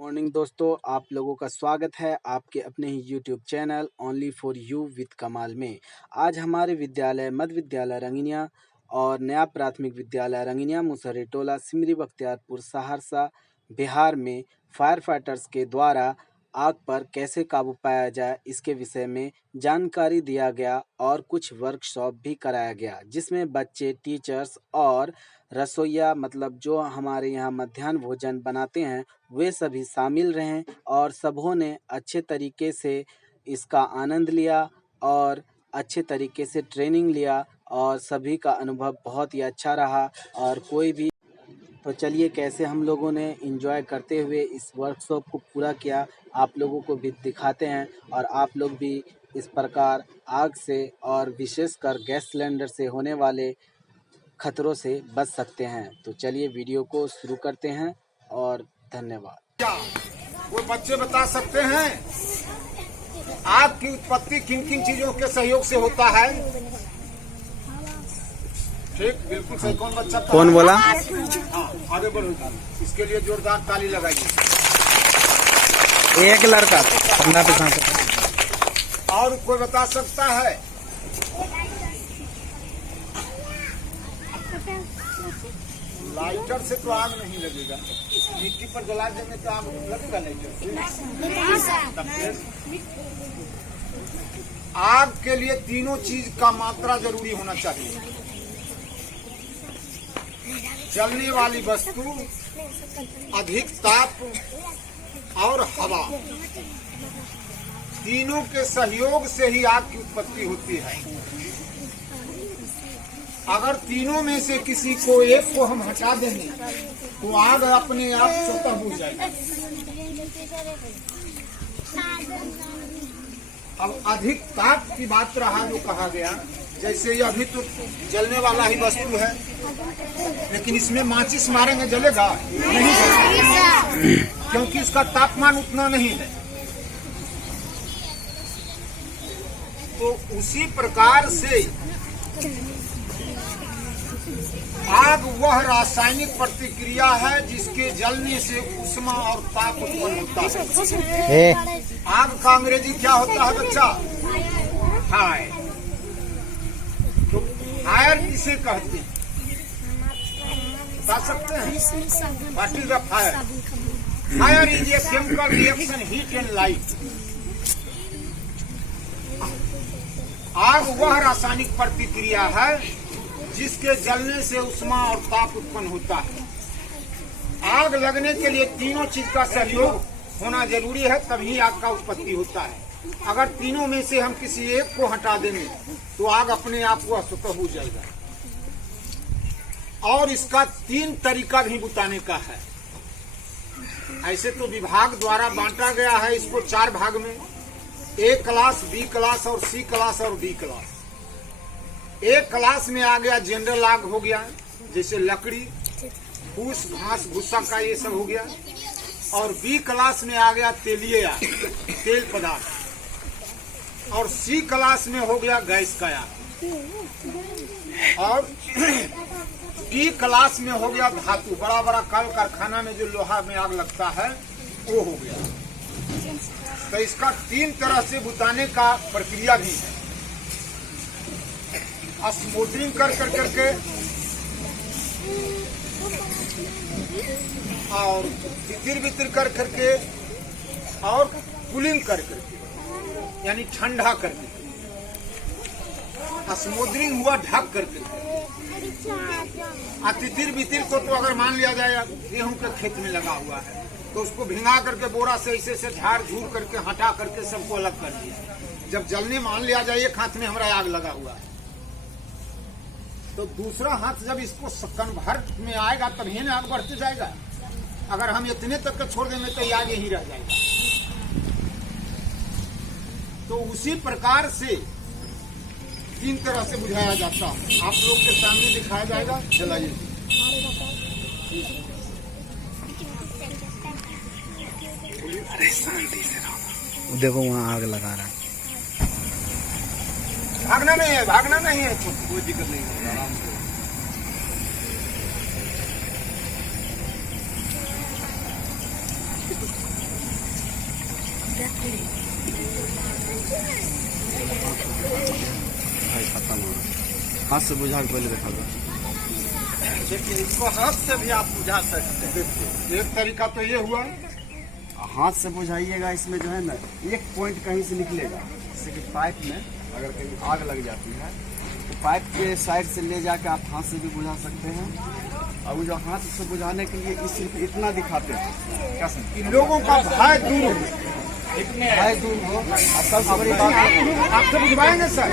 Morning दोस्तों, आप लोगों का स्वागत है आपके अपने ही YouTube channel only for you with Kamal में। आज हमारे विद्यालय मध्य विद्यालय रंगिनिया और नया प्राथमिक विद्यालय रंगिनिया मुसहरी टोला सिमरी बख्तियारपुर सहरसा बिहार में फायर फाइटर्स के द्वारा आग पर कैसे काबू पाया जाए इसके विषय में जानकारी दिया गया और कुछ वर्कशॉप भी कराया गया, जिसमें बच्चे, टीचर्स और रसोइया मतलब जो हमारे यहाँ मध्याह्न भोजन बनाते हैं वे सभी शामिल रहें और सबों ने अच्छे तरीके से इसका आनंद लिया और अच्छे तरीके से ट्रेनिंग लिया और सभी का अनुभव बहुत ही अच्छा रहा। और कोई भी तो चलिए कैसे हम लोगों ने एंजॉय करते हुए इस वर्कशॉप को पूरा किया आप लोगों को भी दिखाते हैं और आप लोग भी इस प्रकार आग से और विशेषकर गैस सिलेंडर से होने वाले खतरों से बच सकते हैं। तो चलिए वीडियो को शुरू करते हैं और धन्यवाद। क्या वो बच्चे बता सकते हैं आग की उत्पत्ति किन किन चीजों के सहयोग से होता है? ठीक, बिल्कुल सही। कौन बच्चा कौन बोला? हाँ, आगे बढ़ो। इसके लिए जोरदार ताली लगाइए। एक लड़का और कोई बता सकता है? लाइटर से तो आग नहीं लगेगा, मिट्टी पर जला देंगे तो आग लगेगा लाइटर से। आग के लिए तीनों चीज का मात्रा जरूरी होना चाहिए। जलने वाली वस्तु, अधिक ताप और हवा, तीनों के सहयोग से ही आग की उत्पत्ति होती है। अगर तीनों में से किसी को एक को हम हटा देंगे तो आग अपने आप स्वतः बुझ जाएगी। अब अधिक ताप की बात रहा जो कहा गया, जैसे ये अभी तो जलने वाला ही वस्तु है, लेकिन इसमें माचिस मारेंगे जलेगा नहीं जलेगा, क्योंकि इसका तापमान उतना नहीं है। तो उसी प्रकार से आग वह रासायनिक प्रतिक्रिया है जिसके जलने से ऊष्मा और ताप उत्पन्न होता है। आग का अंग्रेजी क्या होता है बच्चा? फायर। तो फायर किसे कहते हैं बता सकते हैं? What is the fire? Fire is a chemical reaction, heat and light. आग वह रासायनिक प्रतिक्रिया है जिसके जलने से ऊष्मा और ताप उत्पन्न होता है। आग लगने के लिए तीनों चीज का सहयोग होना जरूरी है, तभी आग का उत्पत्ति होता है। अगर तीनों में से हम किसी एक को हटा देंगे तो आग अपने आप को स्वतः बुझ जाएगा। और इसका तीन तरीका भी बुताने का है। ऐसे तो विभाग द्वारा बांटा गया है इसको चार भाग में, ए क्लास, बी क्लास और सी क्लास और डी क्लास। एक क्लास में आ गया जनरल आग हो गया, जैसे लकड़ी, फूस, घास, भूसा का ये सब हो गया। और बी क्लास में आ गया तेलीय आग, तेल पदार्थ। और सी क्लास में हो गया गैस का आग। और डी क्लास में हो गया धातु, बड़ा बड़ा कल कारखाना में जो लोहा में आग लगता है वो हो गया। तो इसका तीन तरह से बुताने का प्रक्रिया भी है। स्मोल्डरिंग कर करके और तितिर बितिर कर करके और कूलिंग कर करके, यानी ठंडा करके। स्मोल्डरिंग हुआ ढक करके। तितिर बितिर को तो अगर मान लिया जाए गेहूं के खेत में लगा हुआ है तो उसको भिंगा करके बोरा से ऐसे से झाड़ झूर करके हटा करके सबको अलग कर दिया। जब जलने मान लिया जाए एक हाथ में हमारा आग लगा हुआ है तो दूसरा हाथ जब इसको कन्वर्ट में आएगा तभी ना आग बढ़ते जाएगा। अगर हम इतने तक का छोड़ देंगे तो आगे ही रह जाएगा। तो उसी प्रकार से तीन तरह से बुझाया जाता है। आप लोग के सामने दिखाया जाएगा, चलाइए। देखो वहाँ आग लगा रहा है। भागना नहीं है, भागना नहीं है, कोई दिक्कत नहीं है, आराम से। भाई खत्म हो रहा। हाथ से बुझा के पहले देखा था। देखिए इसको हाथ से भी आप बुझा सकते हैं। देखिए एक तरीका तो ये हुआ, हाथ से बुझाइएगा, इसमें जो है ना एक पॉइंट कहीं से निकलेगा, जैसे कि पाइप में अगर कहीं आग लग जाती है तो पाइप के साइड से ले जाकर आप हाथ से भी बुझा सकते हैं। और वो जो हाथ से बुझाने के लिए सिर्फ इतना दिखाते हैं क्या कि लोगों का भय दूर हो, भय दूर हो। और सबसे बड़ी बात आपसे बुझवाएंगे सर।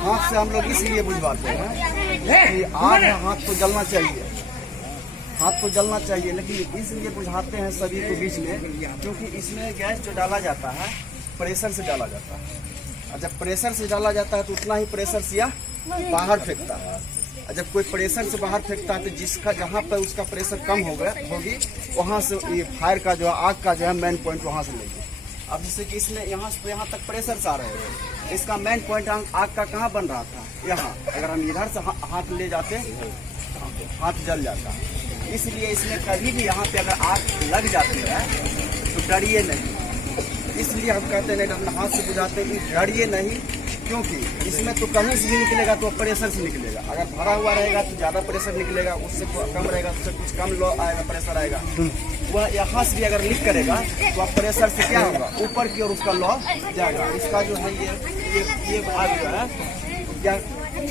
हाथ से हम लोग इसलिए बुझवाते हैं कि आग है, हाथ को जलना चाहिए, हाथ को जलना चाहिए, लेकिन इसलिए बुझाते हैं सभी को बीच में, क्योंकि इसमें गैस जो डाला जाता है प्रेशर से डाला जाता है, और जब प्रेशर से डाला जाता है तो उतना ही प्रेशर से यह बाहर फेंकता है। और जब कोई प्रेशर से बाहर फेंकता है तो जिसका जहाँ पर उसका प्रेशर कम होगी वहाँ से ये फायर का जो आग का जो है मेन पॉइंट वहाँ से लेंगे। अब जैसे कि इसमें यहाँ से यहाँ तक प्रेशर से आ रहे हैं, इसका मेन पॉइंट आग का कहाँ बन रहा था, यहाँ। अगर हम इधर से हाथ ले जाते हाथ जल जाता। इसलिए इसमें कभी भी यहाँ पे अगर आग लग जाती है तो डरिए नहीं। इसलिए हम कहते हैं अपना हाथ से बुझाते हैं, डरिए नहीं, क्योंकि इसमें तो कहीं से भी निकलेगा तो प्रेशर से निकलेगा। अगर भरा हुआ रहेगा तो ज़्यादा प्रेशर निकलेगा, उससे कम रहेगा तो कुछ कम लो आएगा, प्रेशर आएगा। वह यहाँ से भी अगर लीक करेगा तो आप प्रेशर से क्या होगा, ऊपर की ओर उसका लॉ जाएगा। इसका जो है ये आग जो है या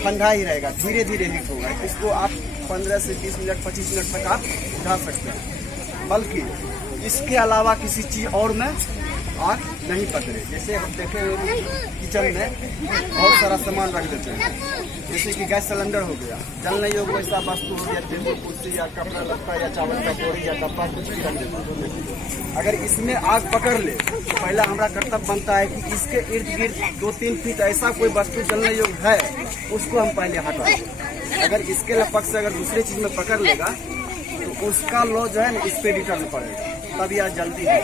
ठंडा ही रहेगा, धीरे धीरे हीट होगा। इसको आप 15 से 20 मिनट 25 मिनट तक आप बुझा सकते हैं। बल्कि इसके अलावा किसी चीज़ और में आग नहीं पकड़े। जैसे हम देखे किचन में बहुत सारा सामान रख देते हैं, जैसे कि गैस सिलेंडर हो गया, जलने योग्य वैसा वस्तु हो गया, टेबल कुर्सी या कपड़ा लत्ता या चावल का बोरी या डब्बा, कुछ भी रख देते हैं। अगर इसमें आग पकड़ ले तो पहला हमारा कर्तव्य बनता है कि इसके इर्द गिर्द 2-3 फीट ऐसा कोई वस्तु जलने योग्य है उसको हम पहले हटा दें। अगर इसके लपक से अगर दूसरे चीज में पकड़ लेगा तो उसका लॉ जो है ना इस पे रिटर्न पड़ेगा, तब यह जल्दी है।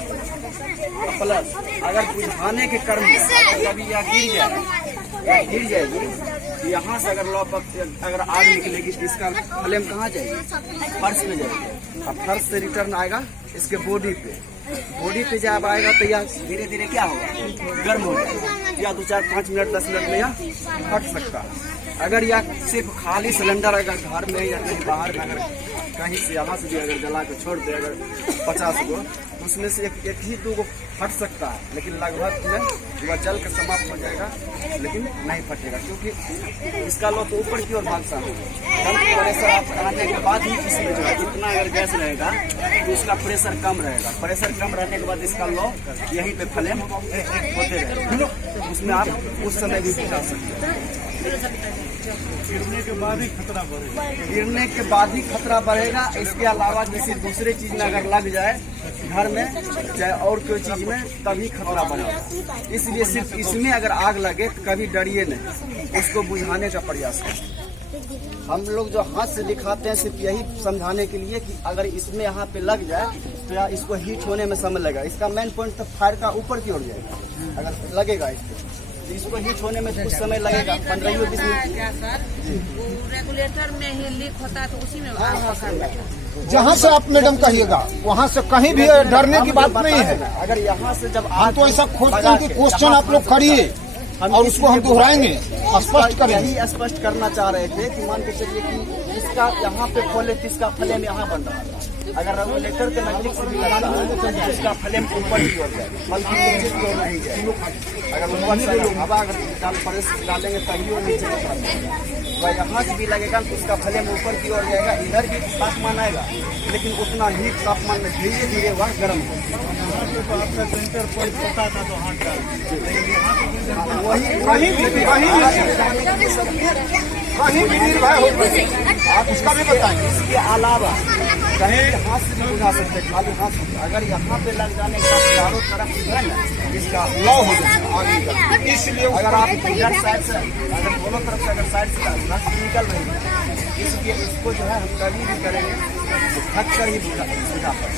प्लस अगर बुझाने के क्रम में कभी यह गिर जाएगी तो यहाँ से अगर लॉ अगर आग निकलेगी तो इसका फ्लेम कहाँ जाएगी, फर्श में जाएगी। अब फर्श से रिटर्न आएगा इसके बॉडी पे जब आएगा तो यह धीरे धीरे क्या होगा, गर्म हो जाएगा, या 2-4-5 मिनट 10 मिनट में यह फट सकता है। अगर यह सिर्फ खाली सिलेंडर अगर घर में या कहीं बाहर में अगर कहीं से यहाँ से भी अगर जला के छोड़ दे अगर 50 गो तो उसमें से एक ही 2 गो फट सकता है, लेकिन लगभग में वह जल कर समाप्त हो जाएगा, लेकिन नहीं फटेगा, क्योंकि इसका लॉ तो ऊपर की ओर भागता है। कम प्रेशर आप आने के बाद ही इसमें जो है इतना अगर गैस रहेगा तो उसका प्रेशर कम रहेगा। प्रेशर कम रहने के बाद इसका लॉ यहीं पे फ्लेम होते रहेगा, उसमें आप उस समय भी बुझा सकते हैं। गिरने के बाद ही खतरा बढ़ेगा। इसके अलावा किसी दूसरे चीज में अगर लग जाए घर में चाहे और कोई चीज में तभी खतरा बढ़ेगा। इसलिए सिर्फ इसमें अगर आग लगे तो कभी डरिए नहीं, उसको बुझाने का प्रयास करें। हम लोग जो हाथ से दिखाते हैं सिर्फ यही समझाने के लिए कि अगर इसमें यहाँ पे लग जाए तो इसको हीट होने में समय लगेगा। इसका मेन पॉइंट तो फायर का ऊपर की ओर जाएगा, अगर लगेगा इसको हीट होने में कुछ समय लगेगा, 15-20 मिनट। रेगुलेटर में ही लीक होता है तो उसी में जहाँ से आप मैडम कहिएगा वहाँ से कहीं भी डरने की बात नहीं है। अगर यहाँ से जब हम तो ऐसा खोजते हैं कि क्वेश्चन आप लोग करिए और उसको हम दोहराएंगे, स्पष्ट करेंगे। यही स्पष्ट करना चाह रहे थे कि मान के चलिए कि इसका यहाँ पे खोले तो इसका फ्लेम यहाँ बन रहा है, अगर रेगुलेटर के नजदीक से भी लगता है तो इसका फ्लेम ऊपर की ओर जाए, बल्कि नीचे की ओर नहीं जाए। अगर ऊपर से हवा अगर प्रेस डालेंगे तभी वो नीचे वह यहाँ से भी लगेगा तो उसका फ्लेम ऊपर की ओर जाएगा। इधर भी तापमान आएगा लेकिन उतना ही तापमान में धीरे धीरे वह गर्म होगा। कहीं भी निर्भय हो, आप उसका भी बताएंगे। इसके अलावा कहीं हाथ से नहीं बुझा सकते, खाली हाथ से अगर यहाँ पे लग जाने के बाद चारों तरफ जो है ना इसका लॉ हो जाएगा आगे। इसलिए अगर आप इधर साइड से अगर दोनों तरफ से अगर साइड से रस निकल रही है, इसलिए इसको जो है हम कभी भी करेंगे तो ढक कर ही बुझा पाए।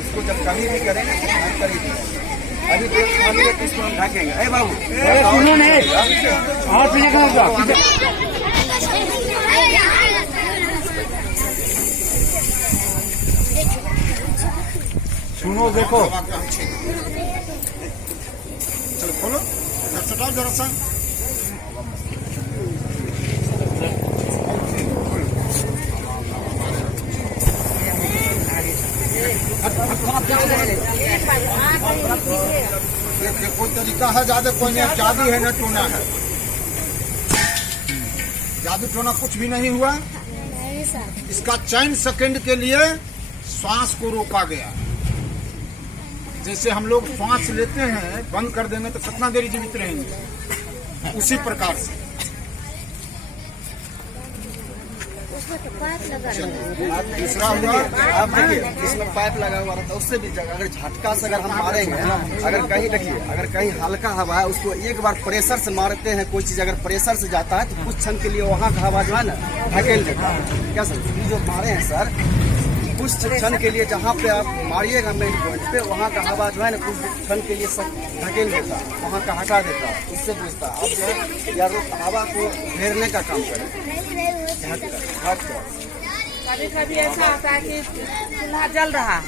इसको जब कभी भी करेंगे तो ढक कर ही बुझाएंगे। अभी तो इसको हम ढकेंगे। अरे बाबू सुनो देखो, चलो खोलो, सटाओ जरा सा। ये कोई तरीका है, ज्यादा कोई नहीं, जादू है न टोना है। जादू टोना कुछ भी नहीं हुआ। इसका चंद सेकंड के लिए श्वास को रोका गया। जैसे हम लोग श्वास लेते हैं, बंद कर देंगे तो कितना देर जीवित रहेंगे, उसी प्रकार से दूसरा हुआ। आप देखिए, इसमें पाइप लगा हुआ रहता है, उससे भी अगर झटका से अगर हम मारेंगे, अगर कहीं देखिए, अगर कहीं हल्का हवा है उसको एक बार प्रेशर से मारते हैं, कोई चीज अगर प्रेशर से जाता है तो कुछ क्षण के लिए वहाँ का हवा जो है ना ढकेल देता है। क्या सर, जो मारे हैं सर, कुछ क्षण के लिए जहाँ पे आप मारिएगा मेन पॉइंट पे, वहाँ का हवा जो है ना कुछ क्षण के लिए सब ढकेल देता, वहाँ का हटा देता, उससे पूछता आप जो है या हवा को घेरने का काम करें, हट कर। कभी कभी ऐसा होता है कि चूल्हा जल रहा है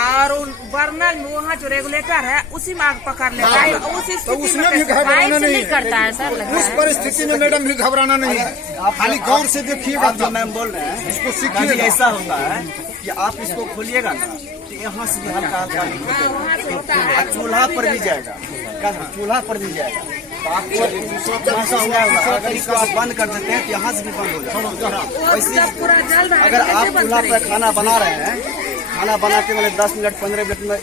और बर्नर में वहाँ जो रेगुलेटर है उसी में आग पकड़ लेता है, तो उसमें भी घबराना नहीं करता है सर। उस परिस्थिति में मैडम भी घबराना नहीं है, खाली गौर से देखिएगा। जो मैम बोल रहे हैं इसको कभी सीखिएगा। ऐसा होता है कि आप इसको खोलिएगा ना तो यहाँ से भी हल्का हल्का निकलेगा, चूल्हा पर भी जाएगा। क्या सर, चूल्हा पर भी जाएगा तो आपको अगर इसको आप बंद कर देते हैं तो यहाँ से भी बंद हो जाएगा। वैसे पूरा जल रहा है, अगर आप चूल्हा पर खाना बना रहे हैं, खाना बनाते मैंने 10 मिनट 15 मिनट में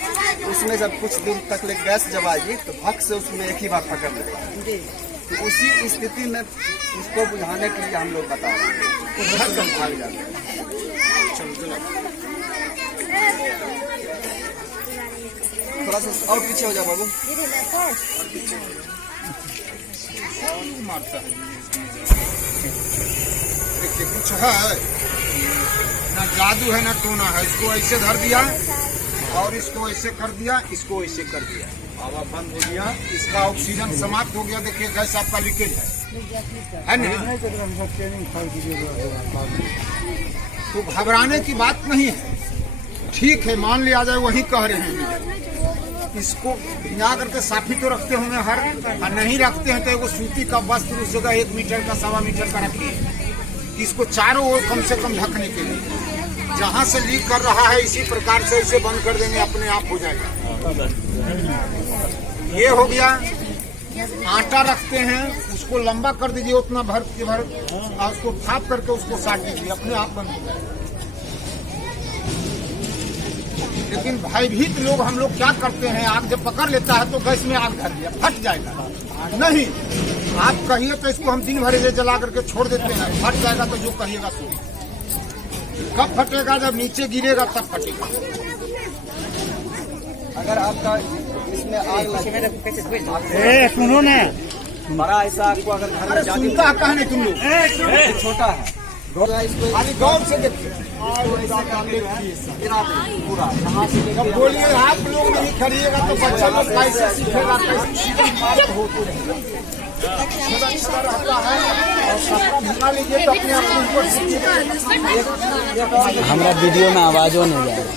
उसमें जब कुछ दूर तक ले गैस जब आएगी तो भक्त से उसमें एक ही बार पकड़ लेगा। तो उसी स्थिति में उसको बुझाने के लिए हम लोग बता रहे हैं, तो भक्त से भाग जाते हैं। थोड़ा सा और पीछे हो जाओ बाबू। देखिए कुछ है ना, जादू है ना टोना है। इसको ऐसे धर दिया और इसको ऐसे कर दिया, इसको ऐसे कर दिया, हवा बंद हो गया, इसका ऑक्सीजन समाप्त हो गया। देखिए गैस आपका लीकेज है ना, तो घबराने की बात नहीं है। ठीक है, मान लिया जाए वही कह रहे हैं। इसको भिंगा करके साफी तो रखते होंगे हर, और नहीं रखते हैं तो एगो सूती का वस्त्र उस जगह 1 मीटर का 1.25 मीटर का रखिए, इसको चारों ओर कम से कम ढकने के लिए। जहाँ से लीक कर रहा है इसी प्रकार से इसे बंद कर देंगे, अपने आप हो जाएगा। ये हो गया। आटा रखते हैं, उसको लंबा कर दीजिए उतना भर के भर, और उसको थाप करके उसको साट दीजिए, अपने आप बंद हो जाएगा। लेकिन भयभीत लोग हम लोग क्या करते हैं, आग जब पकड़ लेता है तो गैस में आग धर दिया, फट जाएगा। नहीं, आप कहिए तो इसको हम दिन भर इसे जला करके छोड़ देते हैं, फट जाएगा। तो जो कहिएगा सो कब फटेगा, जब नीचे गिरेगा तब फटेगा। अगर आपका इसमें आग लगे, सुनो ना, बड़ा ऐसा आपको अगर घर में जाके सुनता कहा नहीं तुम लोग, छोटा है, खाली गौर से देखिए। पूरा यहाँ से जब बोलिए आप लोग नहीं करिएगा तो बच्चा लोग कैसे सीखेगा, कैसे हो तो सुरक्षा रहता है। और कपड़ा भिंगा लीजिए तो अपने आप ऊपर सीखिए। हमारा वीडियो में आवाजों नहीं जाएगा।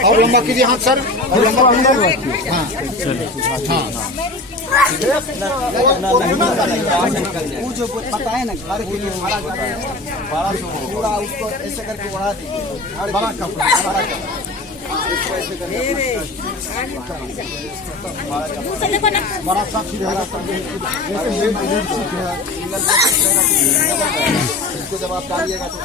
और लंबा कीजिए हाथ सर, और लंबा कीजिए। हाँ वो जो पता है ना, घर के लिए बड़ा घर है, बड़ा पूरा उसको ऐसे करके बढ़ा दीजिए, बड़ा कपड़ा, बड़ा कपड़ा इसको ऐसे करके बड़ा सा इसको जब आप डालिएगा तो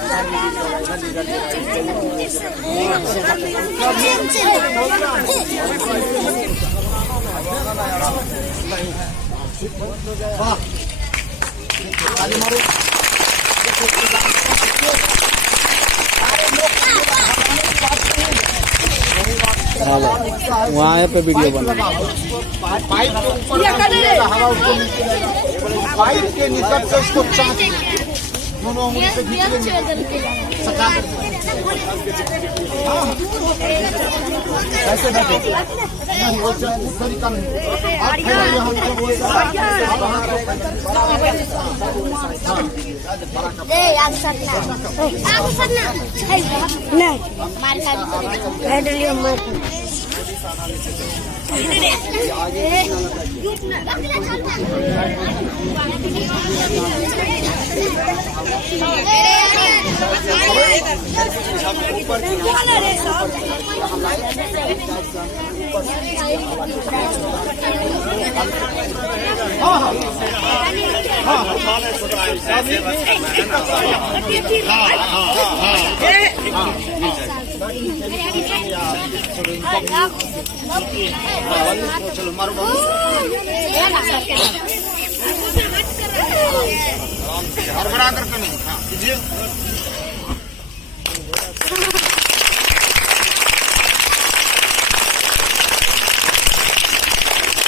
वहाँ पे वीडियो बना। पाइप के ऊपर हवा उसको नीचे, पाइप के निकट से उसको चाँच दोनों उंगली से खींच लेंगे, सटा करके। ऐसे नहीं, वो तरीका नहीं। आप फैलाइए, हम हड़बड़ा करके नहीं। हाँ कीजिए।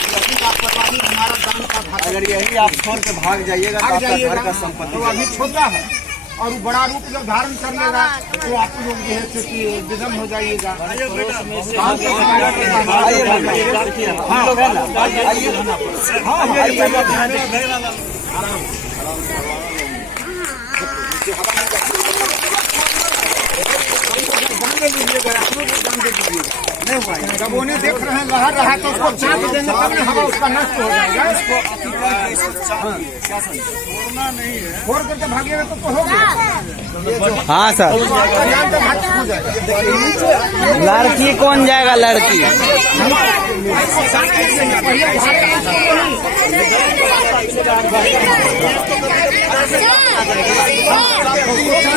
हमारा दान का भाग अगर यही आप छोड़ के भाग जाइएगा तो भाग आपका जाइएगा घर का संपत्ति तो अभी छोटा है और वो बड़ा रूप जब धारण कर लेगा तो आप लोग जो है कि विधम हो जाइएगा। आइए देखिए हम लोग है ना, आइए नहीं हुआ है। जब उन्हें देख रहे हैं लहर रहा है तो उसको चाप देंगे तब ना हवा उसका नष्ट हो जाएगा। फोड़ करके भागिएगा तो हो गया। हाँ सर, जान तो घाटी हो जाएगा। लड़की कौन जाएगा? लड़की पहले